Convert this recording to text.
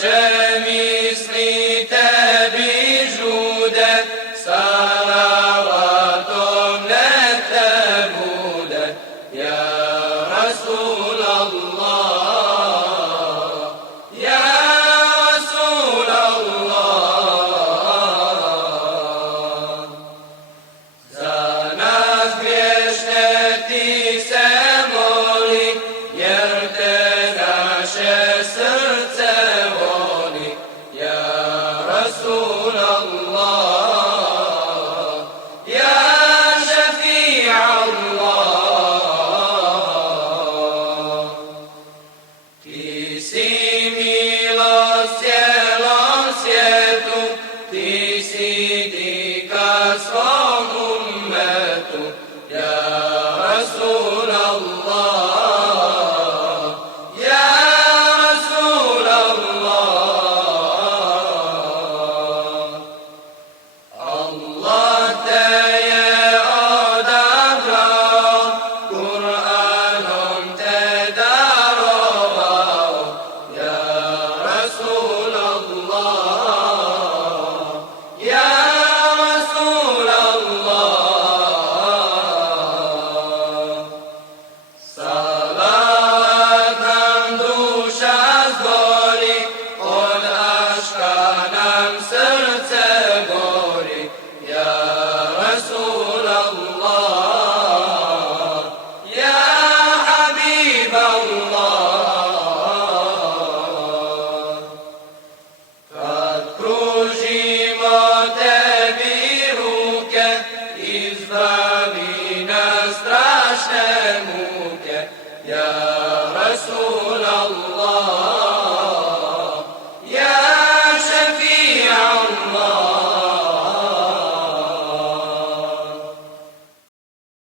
naše misli tebi žude, salavatom nek te bude, ja Rasulallah, ja Rasulallah. Za nas griješne ti se moli, jer te naše srce voli, ja Rasulallah, ja Šafi' Allah. Ti si milost cijelom svijetu, ti si dika svom ummetu, ja Rasulallah, ja Rasulallah. Allah te je odabrao, Kur'anom te darovao, ja Rasulallah, ja Rasulallah. Salavat nam duša zgori, od aška nam srce gori, ja Rasulallah, ja Habib Allah. Kad pružimo tebi ruke, izbavi nas strašne muke, ja Rasulallah.